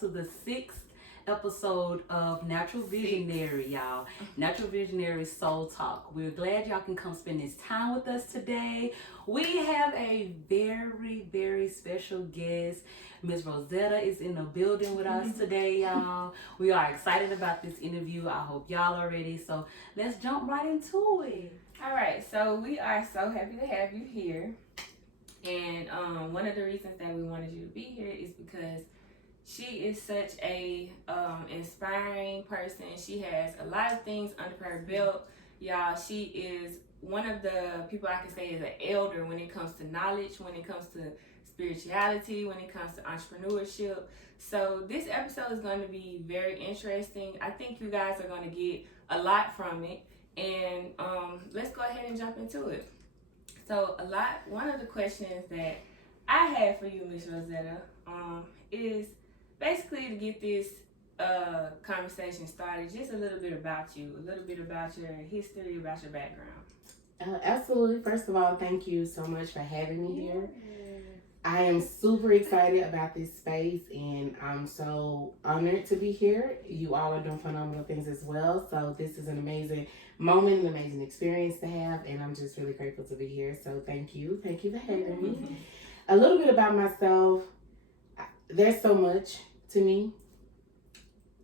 to the 6th episode of NaturalVisionary, y'all. NaturalVisionary Soul Talk. We're glad y'all can come spend this time with us today. We have a very, very special guest. Miss Rosetta is in the building with us today, y'all. We are excited about this interview. I hope y'all are ready. So let's jump right into it. All right, so we are so happy to have you here. And one of the reasons that we wanted you to be here is because she is such a inspiring person. She has a lot of things under her belt. Y'all, she is one of the people I can say is an elder when it comes to knowledge, when it comes to spirituality, when it comes to entrepreneurship. So this episode is going to be very interesting. I think you guys are going to get a lot from it. And let's go ahead and jump into it. So one of the questions that I have for you, Miss Rosetta, is basically to get this conversation started, just a little bit about you, a little bit about your history, about your background. Absolutely. First of all, thank you so much for having me here. I am super excited about this space, and I'm so honored to be here. You all are doing phenomenal things as well. So this is an amazing moment, an amazing experience to have, and I'm just really grateful to be here. So thank you. Thank you for having me. A little bit about myself. There's so much to me.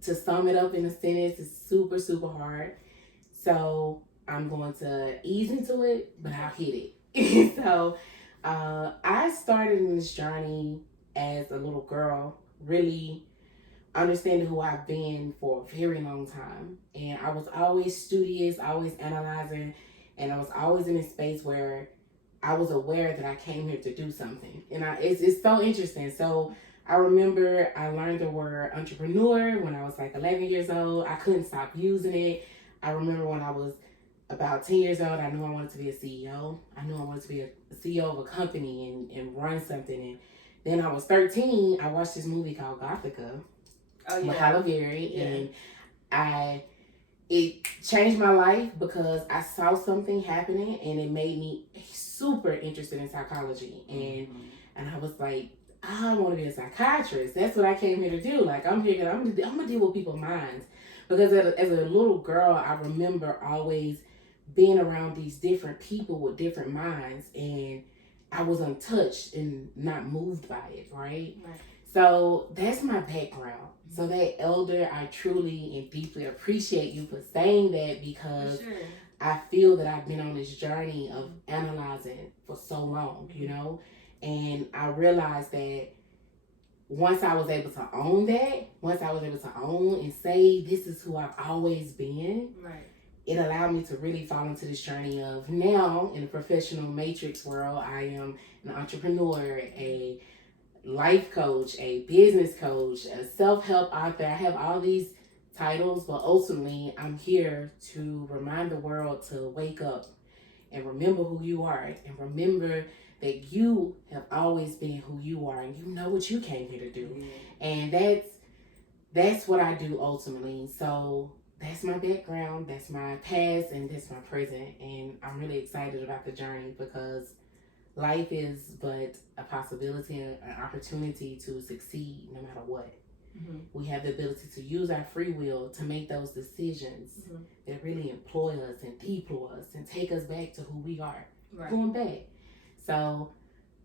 To sum it up in a sentence is super, super hard. So I'm going to ease into it, but I'll hit it. So I started in this journey as a little girl, really understanding who I've been for a very long time. And I was always studious, always analyzing, and I was always in a space where I was aware that I came here to do something. And it's so interesting. So I remember I learned the word entrepreneur when I was like 11 years old. I couldn't stop using it. I remember when I was about 10 years old, I knew I wanted to be a CEO. I knew I wanted to be a CEO of a company and run something. And then I was 13, I watched this movie called Gothica with Halle Berry. And it changed my life because I saw something happening and it made me super interested in psychology. And I was like, I want to be a psychiatrist. That's what I came here to do. Like, I'm going to deal with people's minds. Because as a little girl, I remember always being around these different people with different minds, and I was untouched and not moved by it, right? So that's my background. So that elder, I truly and deeply appreciate you for saying that, because I feel that I've been on this journey of analyzing for so long, you know? And I realized that once I was able to own that, and say, this is who I've always been, it allowed me to really fall into this journey of now in the professional matrix world. I am an entrepreneur, a life coach, a business coach, a self-help author. I have all these titles, but ultimately I'm here to remind the world to wake up and remember who you are, and remember that you have always been who you are, and you know what you came here to do. And that's what I do ultimately. So that's my background, that's my past, and that's my present. And I'm really excited about the journey, because life is but a possibility, an opportunity to succeed no matter what. We have the ability to use our free will to make those decisions that really employ us and deploy us and take us back to who we are, going back. So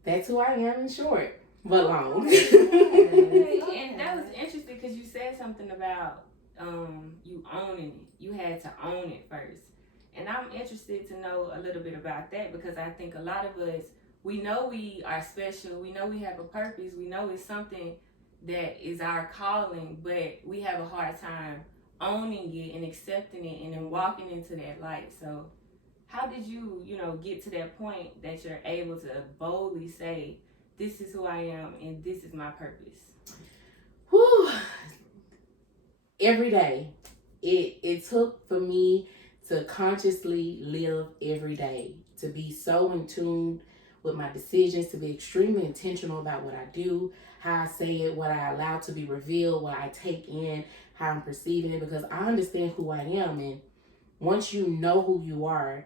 that's who I am in short, but long. And that was interesting because you said something about you owning it. You had to own it first. And I'm interested to know a little bit about that, because I think a lot of us, we know we are special. We know we have a purpose. We know it's something that is our calling, but we have a hard time owning it and accepting it and then walking into that light. So how did you, get to that point that you're able to boldly say, this is who I am and this is my purpose? Whew. Every day. It took for me to consciously live every day, to be so in tune with my decisions, to be extremely intentional about what I do, how I say it, what I allow to be revealed, what I take in, how I'm perceiving it, because I understand who I am. And once you know who you are,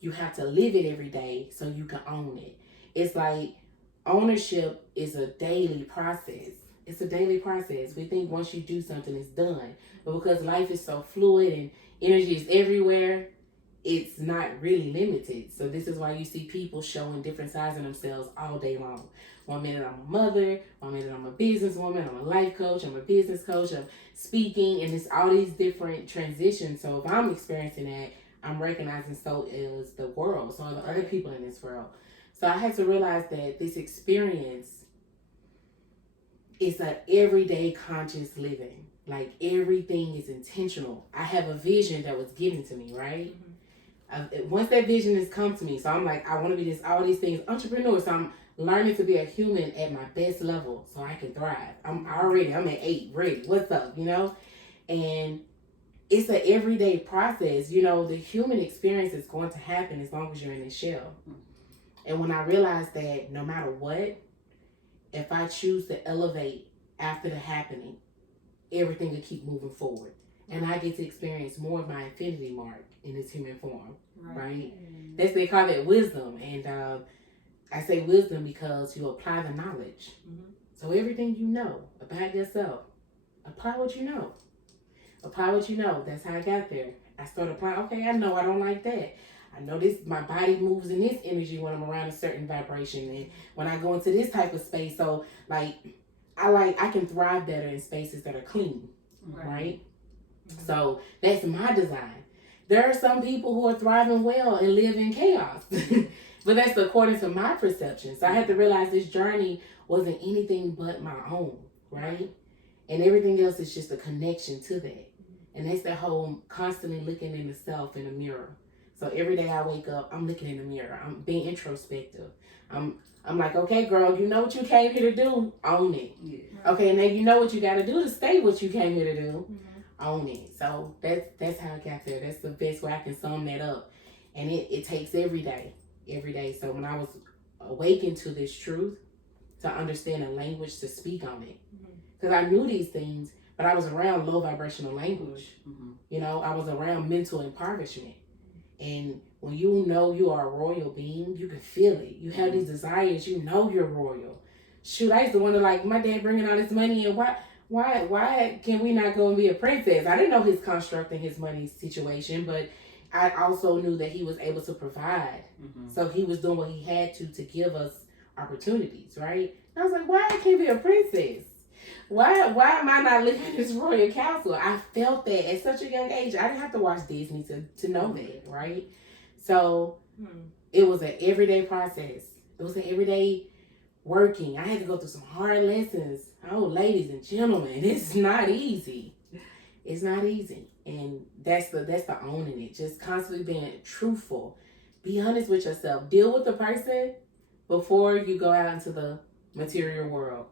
you have to live it every day so you can own it. It's like ownership is a daily process. It's a daily process. We think once you do something, it's done. But because life is so fluid and energy is everywhere, it's not really limited. So this is why you see people showing different sides of themselves all day long. 1 minute I'm a mother, 1 minute I'm a businesswoman, I'm a life coach, I'm a business coach, I'm speaking, and it's all these different transitions. So if I'm experiencing that, I'm recognizing so is the world, so are the other people in this world. So I had to realize that this experience is an everyday conscious living. Like everything is intentional. I have a vision that was given to me, right? Once that vision has come to me, so I'm like, I want to be this, all these things, entrepreneur. So I'm learning to be a human at my best level so I can thrive. I'm at 8, ready. What's up, And it's an everyday process. The human experience is going to happen as long as you're in this shell. And when I realized that no matter what, if I choose to elevate after the happening, everything will keep moving forward. And I get to experience more of my infinity mark in this human form, right? They call it wisdom. And I say wisdom because you apply the knowledge. So everything you know about yourself, apply what you know. Apply what you know. That's how I got there. I started applying, okay, I know I don't like that. I know this, my body moves in this energy when I'm around a certain vibration. And when I go into this type of space, so I can thrive better in spaces that are clean, right? So that's my design. There are some people who are thriving well and live in chaos. But that's according to my perception. So I had to realize this journey wasn't anything but my own, right? And everything else is just a connection to that. And that's that whole constantly looking in the self in the mirror. So every day I wake up, I'm looking in the mirror. I'm being introspective. I'm like, okay, girl, you know what you came here to do? Own it. Yeah. Okay, and then you know what you got to do to stay what you came here to do? Own it. So that's how I got there. That's the best way I can sum that up. And it takes every day. So when I was awakened to this truth, to understand a language to speak on it. Because I knew these things, but I was around low vibrational language. I was around mental impoverishment. And when you know you are a royal being, you can feel it. You have these desires, you know you're royal. Shoot, I used to wonder, like, my dad bringing all this money, and why can we not go and be a princess? I didn't know his construct and his money situation, but I also knew that he was able to provide. So he was doing what he had to give us opportunities, right? And I was like, why I can't be a princess? Why am I not living in this royal castle? I felt that at such a young age. I didn't have to watch Disney to know that, right? So it was an everyday process. It was an everyday working. I had to go through some hard lessons. Oh, ladies and gentlemen, it's not easy. It's not easy. And that's the owning it. Just constantly being truthful. Be honest with yourself. Deal with the person before you go out into the material world.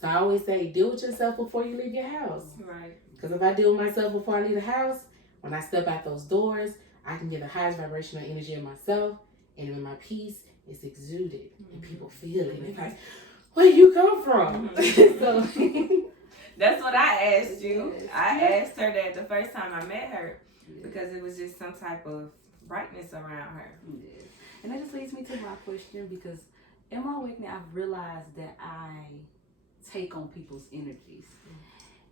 So I always say, deal with yourself before you leave your house. Right. Because if I deal with myself before I leave the house, when I step out those doors, I can get the highest vibrational energy of myself, and when my peace is exuded, and people feel it. And they're like, where you come from? So that's what I asked you. I asked her that the first time I met her because it was just some type of brightness around her. And that just leads me to my question, because in my awakening, I've realized that I take on people's energies.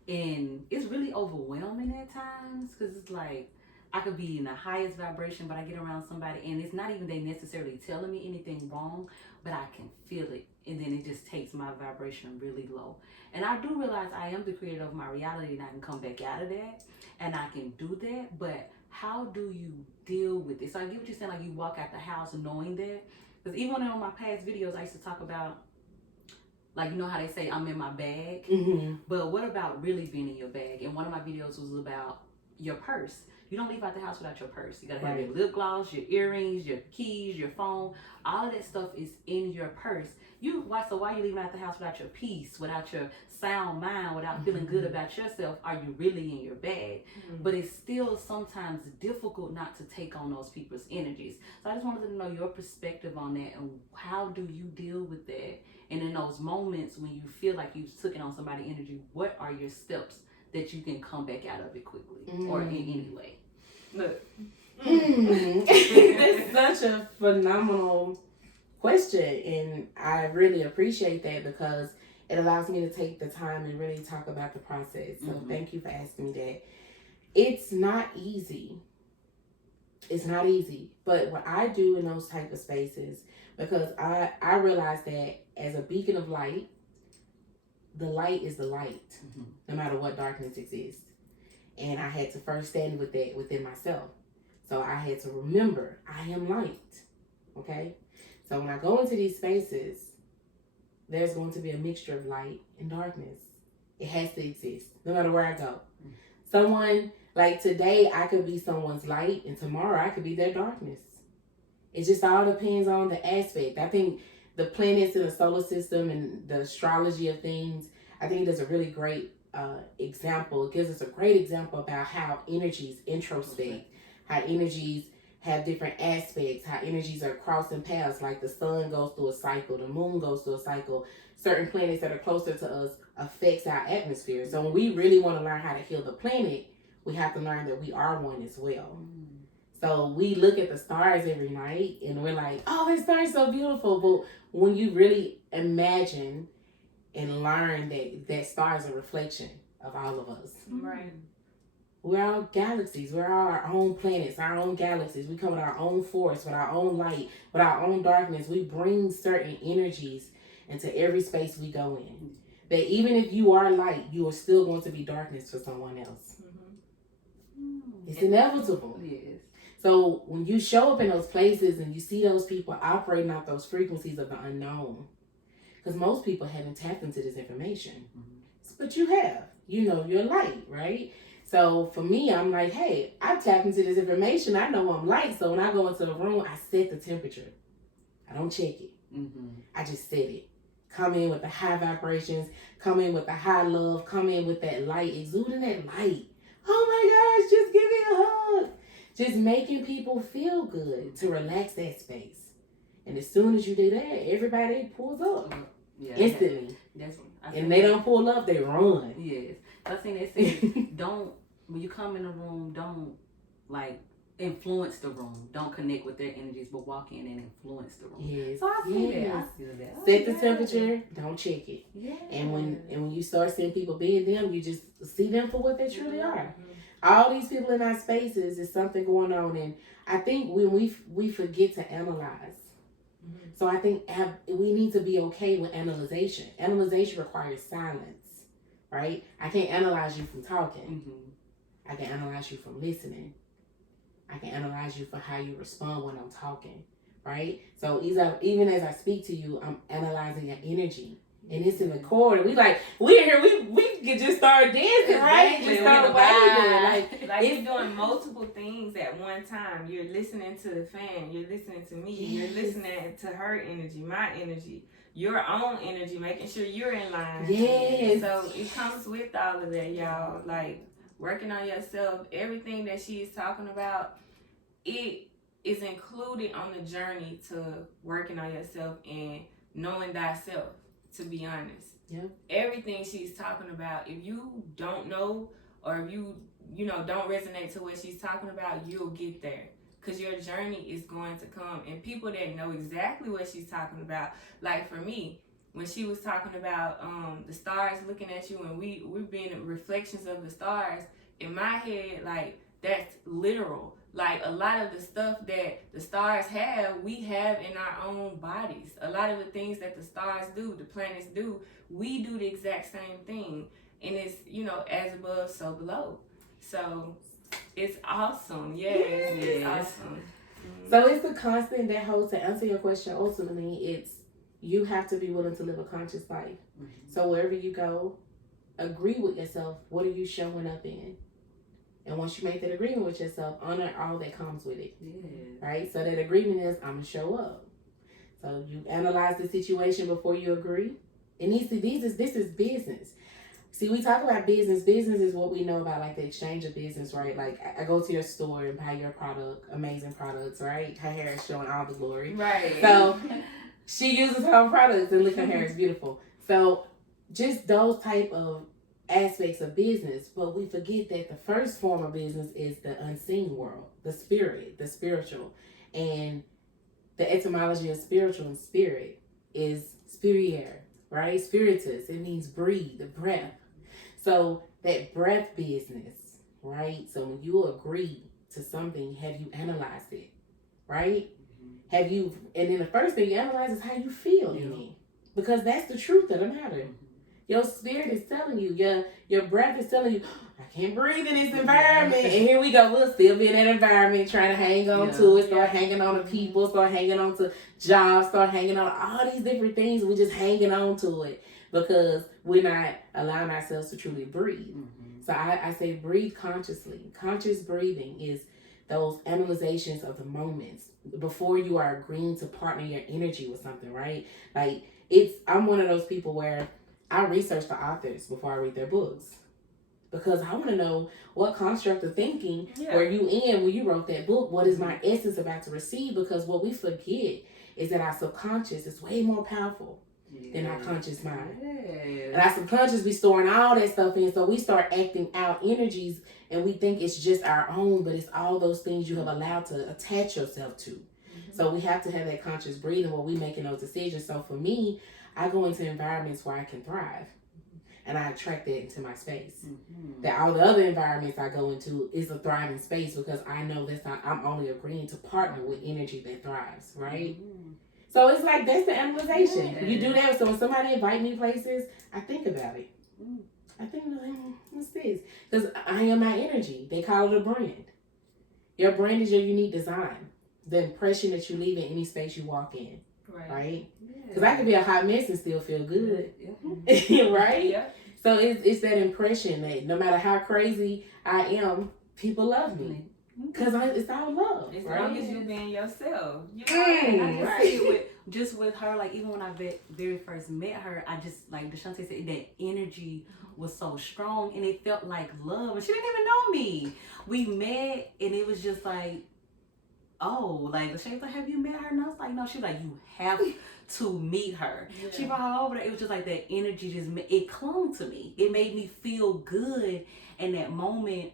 And it's really overwhelming at times, because it's like I could be in the highest vibration, but I get around somebody and it's not even they necessarily telling me anything wrong, but I can feel it, and then it just takes my vibration really low. And I do realize I am the creator of my reality, and I can come back out of that, and I can do that. But how do you deal with it? So I get what you're saying, like you walk out the house knowing that, because even on my past videos I used to talk about, like, you know how they say I'm in my bag, but what about really being in your bag? And one of my videos was about your purse. You don't leave out the house without your purse. You gotta have your lip gloss, your earrings, your keys, your phone. All of that stuff is in your purse. So why are you leaving out the house without your peace, without your sound mind, without feeling good about yourself? Are you really in your bag? But it's still sometimes difficult not to take on those people's energies. So I just wanted to know your perspective on that, and how do you deal with that? And in those moments when you feel like you've taken on somebody's energy, what are your steps that you can come back out of it quickly, or in any way? Look. It's such a phenomenal question, and I really appreciate that, because it allows me to take the time and really talk about the process. So thank you for asking me that. It's not easy. It's not easy. But what I do in those type of spaces, because I realize that as a beacon of light, the light is the light, no matter what darkness exists. And I had to first stand with that within myself. So I had to remember, I am light. Okay? So when I go into these spaces, there's going to be a mixture of light and darkness. It has to exist, no matter where I go. Someone, like today, I could be someone's light, and tomorrow I could be their darkness. It just all depends on the aspect. I think the planets in the solar system and the astrology of things, I think it is a really great example. It gives us a great example about how energies introspect, how energies have different aspects, how energies are crossing paths, like the sun goes through a cycle, the moon goes through a cycle. Certain planets that are closer to us affects our atmosphere. So when we really want to learn how to heal the planet, we have to learn that we are one as well. So we look at the stars every night and we're like, oh, that star's so beautiful. But when you really imagine and learn that star is a reflection of all of us. Right. We're all galaxies. We're all our own planets, our own galaxies. We come with our own force, with our own light, with our own darkness. We bring certain energies into every space we go in. That even if you are light, you are still going to be darkness for someone else. It's inevitable. Yes. So when you show up in those places and you see those people operating out those frequencies of the unknown, because most people haven't tapped into this information, but you have. You know you're light, right? So for me, I'm like, hey, I've tapped into this information. I know I'm light. So when I go into the room, I set the temperature. I don't check it. I just set it. Come in with the high vibrations. Come in with the high love. Come in with that light. Exuding that light. Oh my gosh, just give me a hug. Just making people feel good to relax that space. And as soon as you do that, everybody pulls up instantly. And they don't pull up, they run. Yes. I think they say, when you come in a room, don't like influence the room. Don't connect with their energies, but walk in and influence the room. Yes. So I see that. I feel that. Set the temperature, don't check it. Yeah. And when you start seeing people being them, you just see them for what they truly are. All these people in our spaces, is something going on, and I think when we forget to analyze. So I think we need to be okay with analyzation. Analyzation requires silence, right? I can't analyze you from talking. I can analyze you from listening. I can analyze you for how you respond when I'm talking, right? So even as I speak to you, I'm analyzing your energy. And it's in the core. We're here, we could just start dancing, right? Just start waving. Like you're doing multiple things at one time. You're listening to the fan. You're listening to me. You're listening to her energy, my energy, your own energy, making sure you're in line. Yes. So it comes with all of that, y'all. Like working on yourself, everything that she is talking about, it is included on the journey to working on yourself and knowing thyself. To be honest, everything she's talking about, if you don't know or if you don't resonate to what she's talking about, you'll get there because your journey is going to come. And people that know exactly what she's talking about, like for me, when she was talking about the stars looking at you and we're being reflections of the stars, in my head, like that's literal. Like a lot of the stuff that the stars have, we have in our own bodies. A lot of the things that the stars do, the planets do, we do the exact same thing. And it's, as above, so below. So it's awesome. Yes. It's awesome. So it's the constant that holds, to answer your question, ultimately, it's you have to be willing to live a conscious life. So wherever you go, agree with yourself. What are you showing up in? And once you make that agreement with yourself, honor all that comes with it. Right? So that agreement is, I'm going to show up. So you analyze the situation before you agree. And this is business. See, we talk about business. Business is what we know about, like the exchange of business, right? Like I go to your store and buy your product, amazing products, right? Her hair is showing all the glory. Right. So she uses her own products and look, her hair is beautiful. So just those type of aspects of business, but we forget that the first form of business is the unseen world, the spirit, the spiritual. And the etymology of spiritual and spirit is spiriere, right? Spiritus, it means breathe, the breath. So that breath business, right? So when you agree to something, have you analyzed it, right? Have you, and then the first thing you analyze is how you feel in it. Because that's the truth of the matter. Your spirit is telling you, your breath is telling you, I can't breathe in this environment. And here we go, we'll still be in that environment trying to hang on to it, start hanging on to people, start hanging on to jobs, start hanging on all these different things. We're just hanging on to it because we're not allowing ourselves to truly breathe. So I say breathe consciously. Conscious breathing is those analyzations of the moments before you are agreeing to partner your energy with something, right? Like I'm one of those people where I research the authors before I read their books because I want to know what construct of thinking were you in when you wrote that book. What is my essence about to receive? Because what we forget is that our subconscious is way more powerful than our conscious mind. And our subconscious be storing all that stuff in, so we start acting out energies and we think it's just our own, but it's all those things you have allowed to attach yourself to. So we have to have that conscious breathing while we making those decisions. So for me, I go into environments where I can thrive, and I attract that into my space. That all the other environments I go into is a thriving space because I know I'm only agreeing to partner with energy that thrives, right? So it's like that's the analyzation. You do that. So when somebody invite me places, I think about it. I think, what's this? Because I am my energy. They call it a brand. Your brand is your unique design. The impression that you leave in any space you walk in. Right? Because I can be a hot mess and still feel good. Right? Yeah. So it's that impression that no matter how crazy I am, people love me. Because it's all love. As right? long as you being yourself. And I just see it with her, like even when I very first met her, I just, like Deshante said, that energy was so strong and it felt like love. And she didn't even know me. We met and it was just like, oh, like Deshante was like, have you met her? And I was like, no. She was like, you have to meet her. She brought her over there. It was just like that energy it clung to me. It made me feel good in that moment.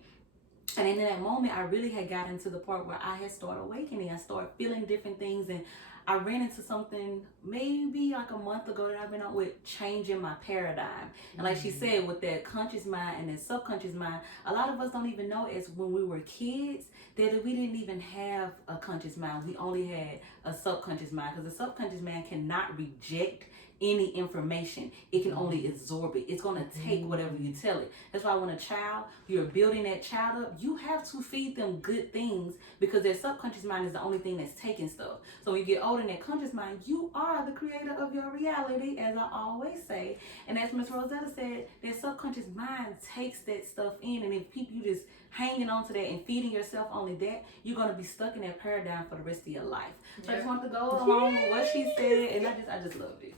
And in that moment, I really had gotten to the part where I had started awakening. I started feeling different things. And I ran into something maybe like a month ago that I've been on with changing my paradigm. And like she said, with that conscious mind and that subconscious mind, a lot of us don't even know as when we were kids that we didn't even have a conscious mind. We only had a subconscious mind because the subconscious mind cannot reject any information. It can only absorb it. It's going to take whatever you tell it. That's why when a child, you're building that child up, you have to feed them good things because their subconscious mind is the only thing that's taking stuff. So when you get older in that conscious mind, you are the creator of your reality, as I always say. And as Miss Rosetta said, that subconscious mind takes that stuff in, and if people you just hanging on to that and feeding yourself only that, you're going to be stuck in that paradigm for the rest of your life. So I just wanted to go along with what she said, and I just loved it.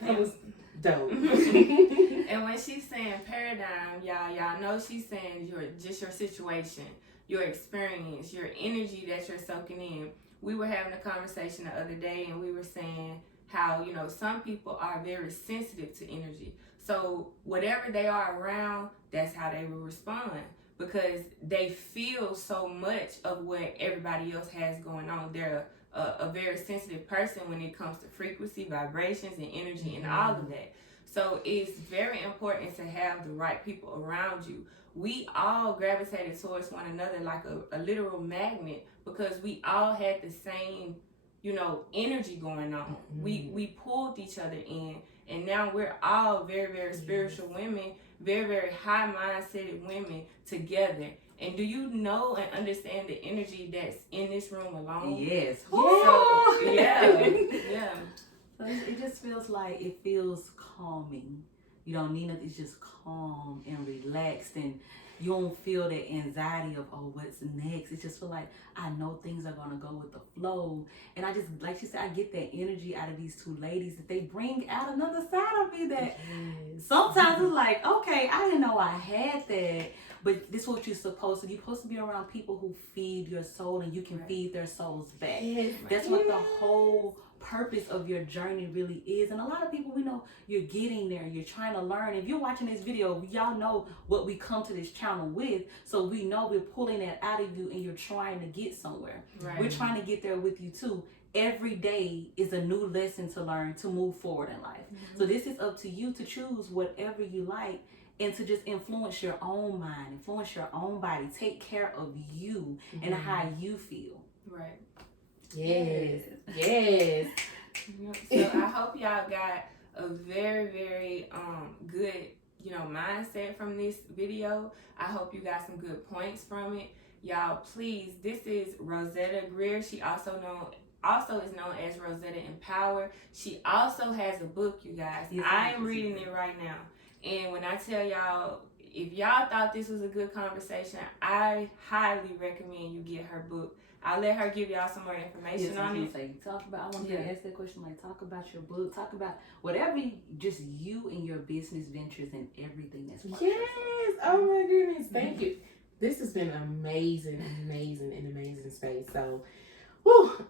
That was dope. And when she's saying paradigm, y'all know she's saying your situation, your experience, your energy that you're soaking in. We were having a conversation the other day and we were saying how, some people are very sensitive to energy. So whatever they are around, that's how they will respond because they feel so much of what everybody else has going on. They're a very sensitive person when it comes to frequency, vibrations, and energy and all of that. So it's very important to have the right people around you. We all gravitated towards one another like a literal magnet because we all had the same, energy going on. We pulled each other in, and now we're all very, very spiritual women, very, very high mindset women together. And do you know and understand the energy that's in this room alone? Yes. So, yeah. So it just feels calming. You don't need nothing. It's just calm and relaxed, and you don't feel that anxiety of, oh, what's next. It just feel like I know things are gonna go with the flow. And I just, like she said, I get that energy out of these two ladies that they bring out another side of me that sometimes it's like, okay, I didn't know I had that. But this is what you're supposed to. You're supposed to be around people who feed your soul and you can feed their souls back. That's what the whole purpose of your journey really is. And a lot of people, we know you're getting there, you're trying to learn. If you're watching this video, y'all know what we come to this channel with, so we know we're pulling that out of you and you're trying to get somewhere. We're trying to get there with you too. every day is a new lesson to learn to move forward in life. So this is up to you to choose whatever you like and to just influence your own mind, influence your own body, take care of you and how you feel. Right. Yes. Yes. So I hope y'all got a very, very good, mindset from this video. I hope you got some good points from it. Y'all, please, this is Rosetta Greer. She also is known as Rosetta Empower. She also has a book, you guys. Yes, I am reading it right now. And when I tell y'all, if y'all thought this was a good conversation, I highly recommend you get her book. I'll let her give y'all some more information on it. I want to ask that question, like, talk about your book, talk about whatever, just you and your business ventures and everything that's part Yes. Oh my goodness. Thank you. This has been amazing space. So,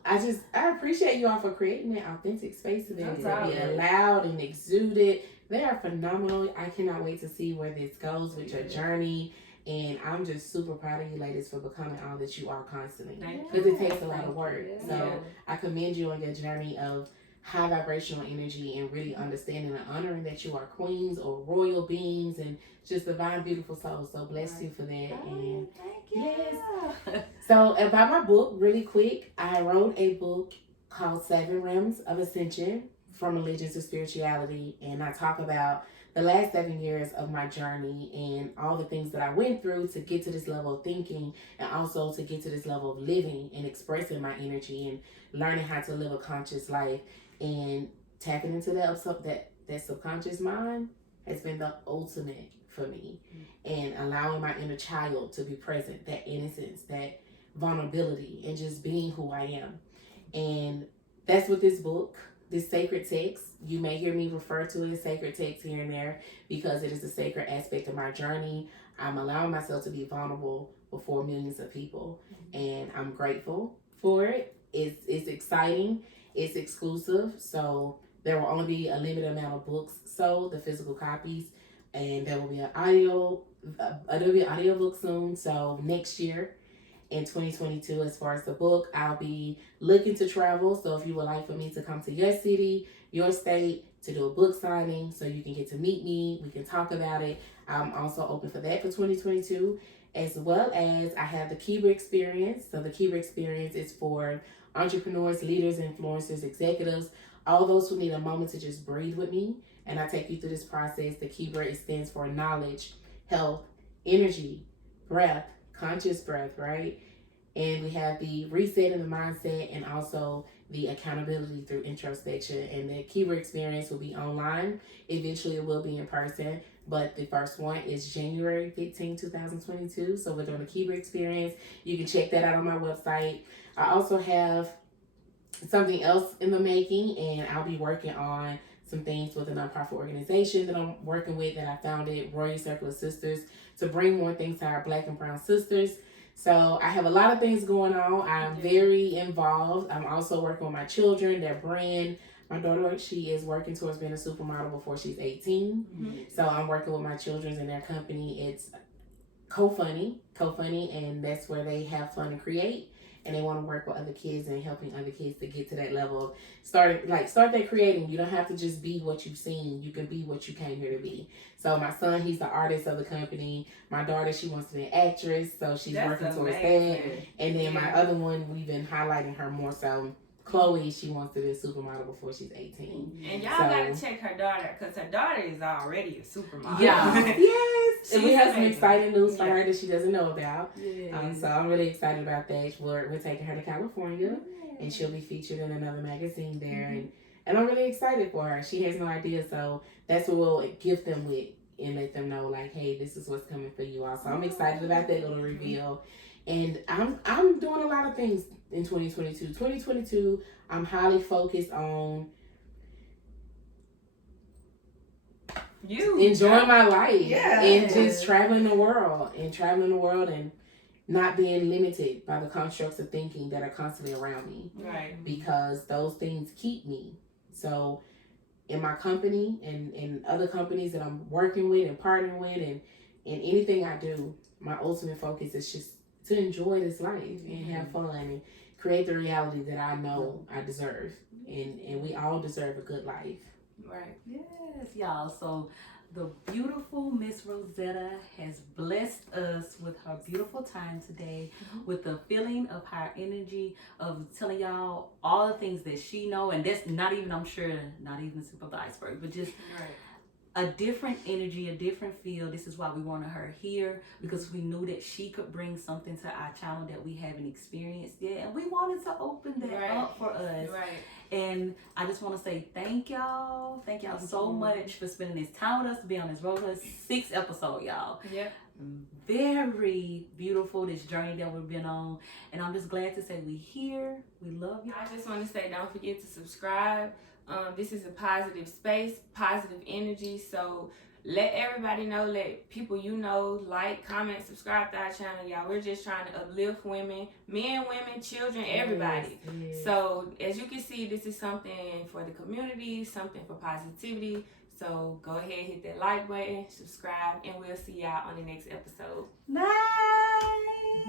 I appreciate you all for creating that authentic space today to be allowed and exuded. They are phenomenal. I cannot wait to see where this goes with your journey. And I'm just super proud of you ladies for becoming all that you are constantly. Because it takes a lot of work. So I commend you on your journey of high vibrational energy and really understanding and honoring that you are queens or royal beings and just divine, beautiful souls. So bless you for that. And thank you. Yes. So about my book, really quick, I wrote a book called 7 Realms of Ascension from Religion to Spirituality. And I talk about the last 7 years of my journey and all the things that I went through to get to this level of thinking and also to get to this level of living and expressing my energy and learning how to live a conscious life and tapping into that subconscious mind has been the ultimate for me. And allowing my inner child to be present, that innocence, that vulnerability, and just being who I am. And that's what this book, this sacred text, you may hear me refer to it as sacred text here and there because it is a sacred aspect of my journey. I'm allowing myself to be vulnerable before millions of people, and I'm grateful for it. It's exciting. It's exclusive, so there will only be a limited amount of books sold, the physical copies, and there will be an audio book soon. So next year, in 2022, as far as the book, I'll be looking to travel. So if you would like for me to come to your city, your state, to do a book signing so you can get to meet me, we can talk about it. I'm also open for that for 2022, as well as I have the Kiba Experience. So the Kiba Experience is for entrepreneurs, leaders, influencers, executives, all those who need a moment to just breathe with me. And I take you through this process. The Kiba stands for knowledge, health, energy, breath, conscious breath, right? And we have the reset in the mindset and also the accountability through introspection. And the Kiba Experience will be online. Eventually it will be in person, but the first one is January 15, 2022. So we're doing the Kiba Experience. You can check that out on my website. I also have something else in the making, and I'll be working on some things with a nonprofit organization that I'm working with that I founded, Royal Circle of Sisters, to bring more things to our Black and Brown sisters. So I have a lot of things going on. I'm very involved. I'm also working with my children, their brand. My daughter, she is working towards being a supermodel before she's 18. Mm-hmm. So I'm working with my children and their company. It's Co-Funny, and that's where they have fun and create. And they want to work with other kids and helping other kids to get to that level of start that creating. You don't have to just be what you've seen. You can be what you came here to be. So my son, he's the artist of the company. My daughter, she wants to be an actress, so she's working towards that. And then my other one, we've been highlighting her more so. Chloe, she wants to be a supermodel before she's 18. And y'all gotta check her daughter, because her daughter is already a supermodel. Yeah. Yes. And we have some exciting news for her that she doesn't know about. Yeah. So I'm really excited about that. We're taking her to California, and she'll be featured in another magazine there. Mm-hmm. And I'm really excited for her. She has no idea, so that's what we'll gift them with and let them know, like, hey, this is what's coming for you all. So I'm excited about that little reveal. And I'm doing a lot of things in 2022. 2022, I'm highly focused on enjoying my life and just traveling the world and not being limited by the constructs of thinking that are constantly around me. Right. Because those things keep me. So in my company and other companies that I'm working with and partnering with and anything I do, my ultimate focus is just to enjoy this life and have fun and create the reality that I know I deserve. And we all deserve a good life. Right. Yes, y'all. So the beautiful Miss Rosetta has blessed us with her beautiful time today, with the feeling of her energy of telling y'all all the things that she know, and that's not even, I'm sure, not even the tip of the iceberg, but just a different energy, a different feel. This is why we wanted her here, because we knew that she could bring something to our channel that we haven't experienced yet, and we wanted to open that up for us. Right. And I just want to say thank y'all so much for spending this time with us to be on this road. 6 episode, y'all. Yep. Very beautiful, this journey that we've been on, and I'm just glad to say we here. We love you. I just want to say, don't forget to subscribe. This is a positive space, positive energy. So let everybody know, let people you know, like, comment, subscribe to our channel, y'all. We're just trying to uplift women, men, women, children, everybody. Yes. So as you can see, this is something for the community, something for positivity. So go ahead, hit that like button, subscribe, and we'll see y'all on the next episode. Bye.